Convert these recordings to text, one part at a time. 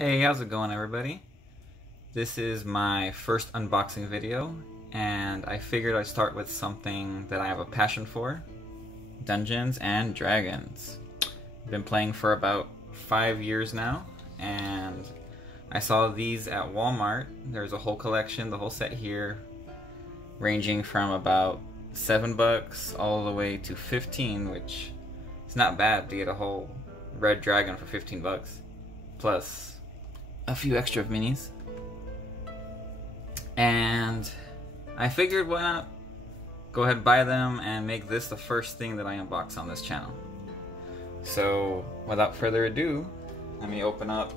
Hey, how's it going everybody? This is my first unboxing video, and I figured I'd start with something that I have a passion for, Dungeons and Dragons. I've been playing for about 5 years now, and I saw these at Walmart. There's a whole collection, the whole set here, ranging from about $7 all the way to 15, which is not bad to get a whole red dragon for 15 bucks. Plus a few extra minis. And I figured why not go ahead and buy them and make this the first thing that I unbox on this channel. So without further ado, let me open up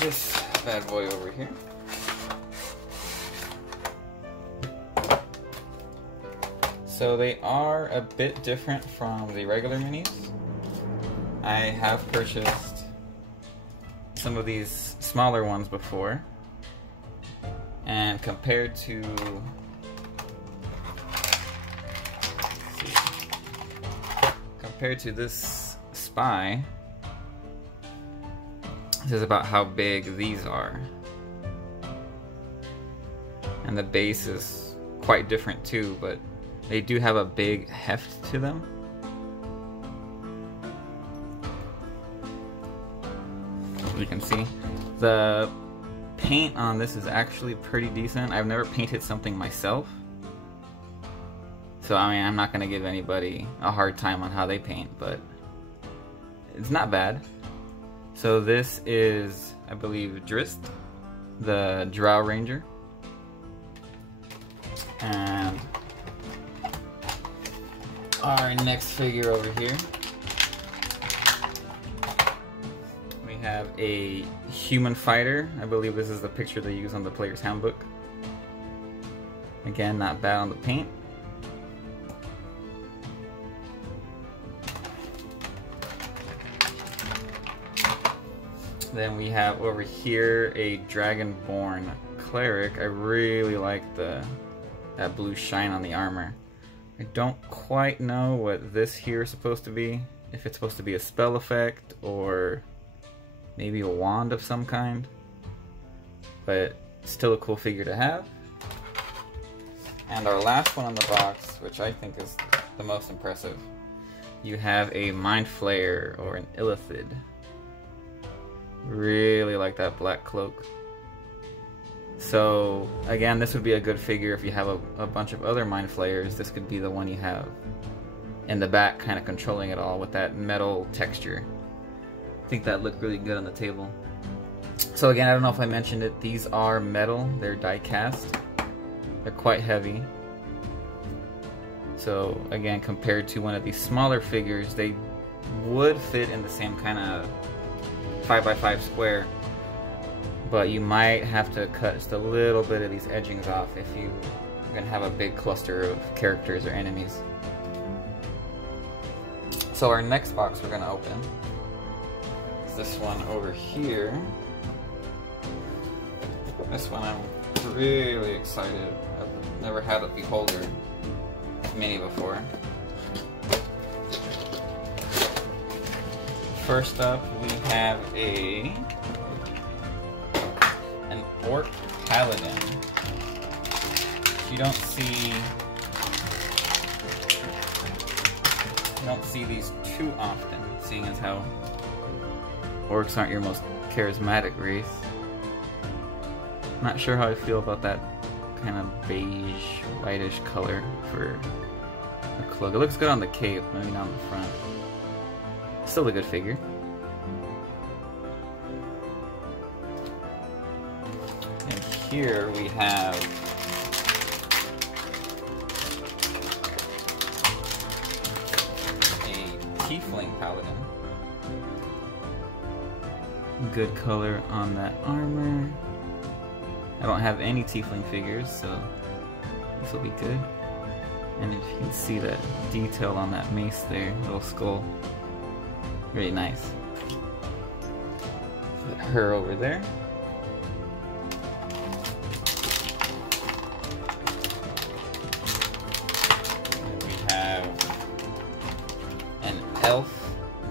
this bad boy over here. So they are a bit different from the regular minis. I have purchased some of these smaller ones before, and compared to this spy, this is about how big these are, and the base is quite different too, but they do have a big heft to them. As you can see, the paint on this is actually pretty decent. I've never painted something myself, so I mean, I'm not going to give anybody a hard time on how they paint, but it's not bad. So this is, I believe, Drizzt, the Drow Ranger. And our next figure over here, we have a human fighter. I believe this is the picture they use on the player's handbook. Again, not bad on the paint. Then we have over here a Dragonborn cleric. I really like that blue shine on the armor. I don't quite know what this here is supposed to be. If it's supposed to be a spell effect or maybe a wand of some kind. But still a cool figure to have. And our last one on the box, which I think is the most impressive, you have a Mind Flayer or an Illithid. Really like that black cloak. So again, this would be a good figure if you have a bunch of other Mind Flayers. This could be the one you have in the back, kind of controlling it all with that metal texture. I think that looked really good on the table. So again, I don't know if I mentioned it, these are metal, they're die cast. They're quite heavy. So again, compared to one of these smaller figures, they would fit in the same kind of 5x5 square, but you might have to cut just a little bit of these edgings off if you're gonna have a big cluster of characters or enemies. So our next box we're gonna open is this one over here. This one I'm really excited. I've never had a Beholder mini before. First up, we have an Orc Paladin. You don't see these too often, seeing as how orcs aren't your most charismatic race. Not sure how I feel about that kind of beige, whitish color for a cloak. It looks good on the cape, maybe not on the front. Still a good figure. And here we have a Tiefling Paladin. Good color on that armor. I don't have any Tiefling figures, so this will be good. And if you can see that detail on that mace there, little skull. Really nice. Put her over there. And we have an elf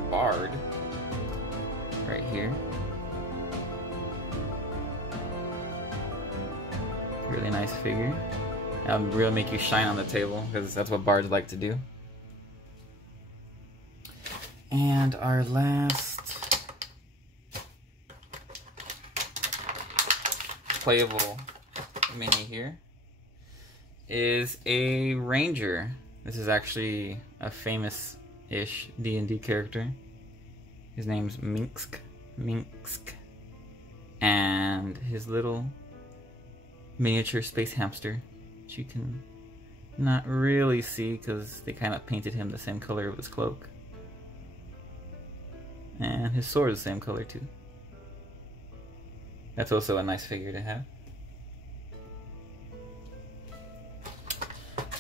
bard. right here. Really nice figure. That'll really make you shine on the table, because that's what bards like to do. And our last playable mini here is a ranger. This is actually a famous-ish D&D character. His name's Minsk. And his little miniature space hamster, which you can not really see because they kind of painted him the same color of his cloak. And his sword is the same color too. That's also a nice figure to have.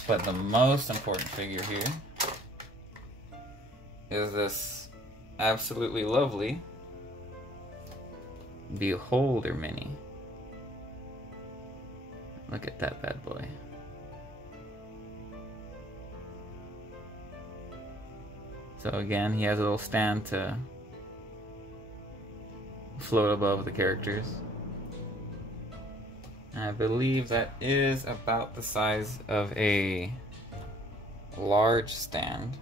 But the most important figure here is this absolutely lovely Beholder mini. Look at that bad boy. So again, he has a little stand to float above the characters. I believe that is about the size of a large stand.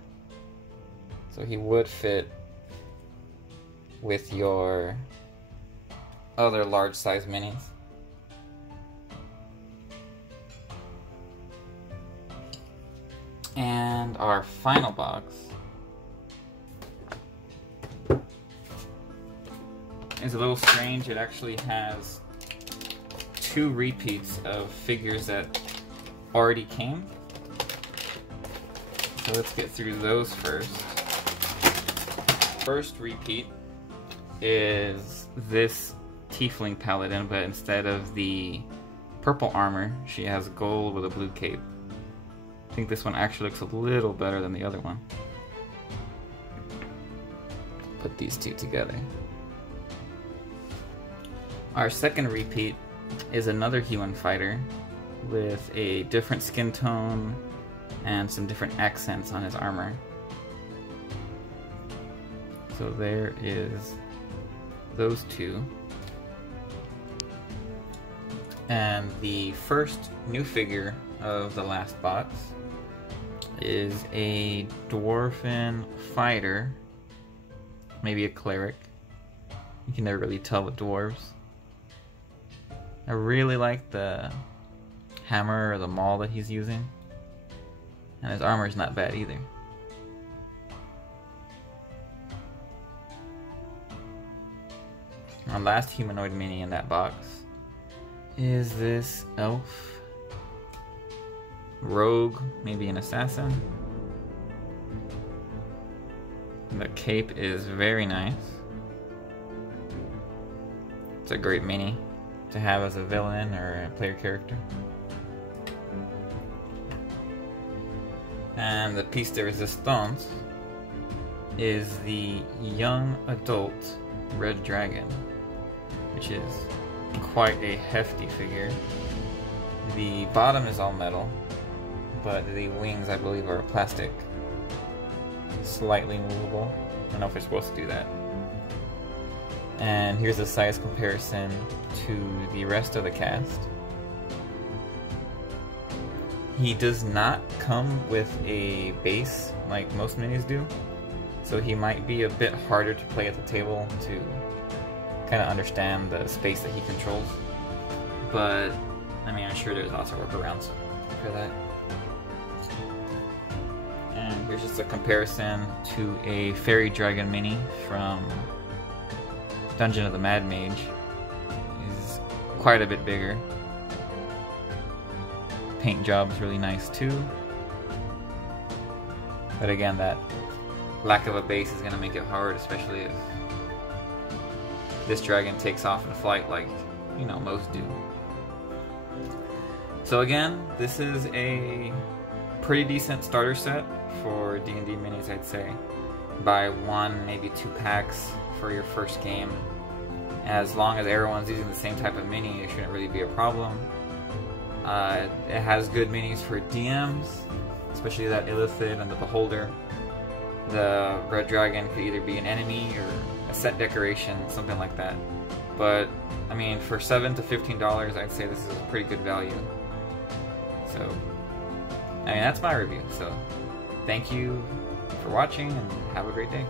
So he would fit with your other large size minis. And our final box is a little strange. It actually has 2 repeats of figures that already came. So let's get through those first. First repeat is this Tiefling Paladin, but instead of the purple armor, she has gold with a blue cape. I think this one actually looks a little better than the other one. Put these two together. Our second repeat is another human fighter with a different skin tone and some different accents on his armor. So there is those two. And the first new figure of the last box is a dwarven fighter, maybe a cleric. You can never really tell with dwarves. I really like the hammer or the maul that he's using, and his armor is not bad either. Our last humanoid mini in that box is this elf, rogue, maybe an assassin. The cape is very nice. It's a great mini to have as a villain or a player character. And the piece de resistance is the young adult red dragon, which is quite a hefty figure. The bottom is all metal, but the wings, I believe, are plastic. Slightly movable. I don't know if you're supposed to do that. And here's a size comparison to the rest of the cast. He does not come with a base like most minis do, so he might be a bit harder to play at the table to kind of understand the space that he controls. But, I mean, I'm sure there's also workarounds for that. And here's just a comparison to a Fairy Dragon mini from Dungeon of the Mad Mage. He's quite a bit bigger. Paint job is really nice too. But again, that lack of a base is going to make it hard, especially if this dragon takes off in flight like, you know, most do. So again, this is a pretty decent starter set for D&D minis, I'd say. Buy 1, maybe 2 packs for your first game. As long as everyone's using the same type of mini, it shouldn't really be a problem. It has good minis for DMs, especially that Illithid and the Beholder. The Red Dragon could either be an enemy or a set decoration, something like that. But I mean, for $7 to $15, I'd say this is a pretty good value. So, I mean, that's my review. So, thank you for watching and have a great day.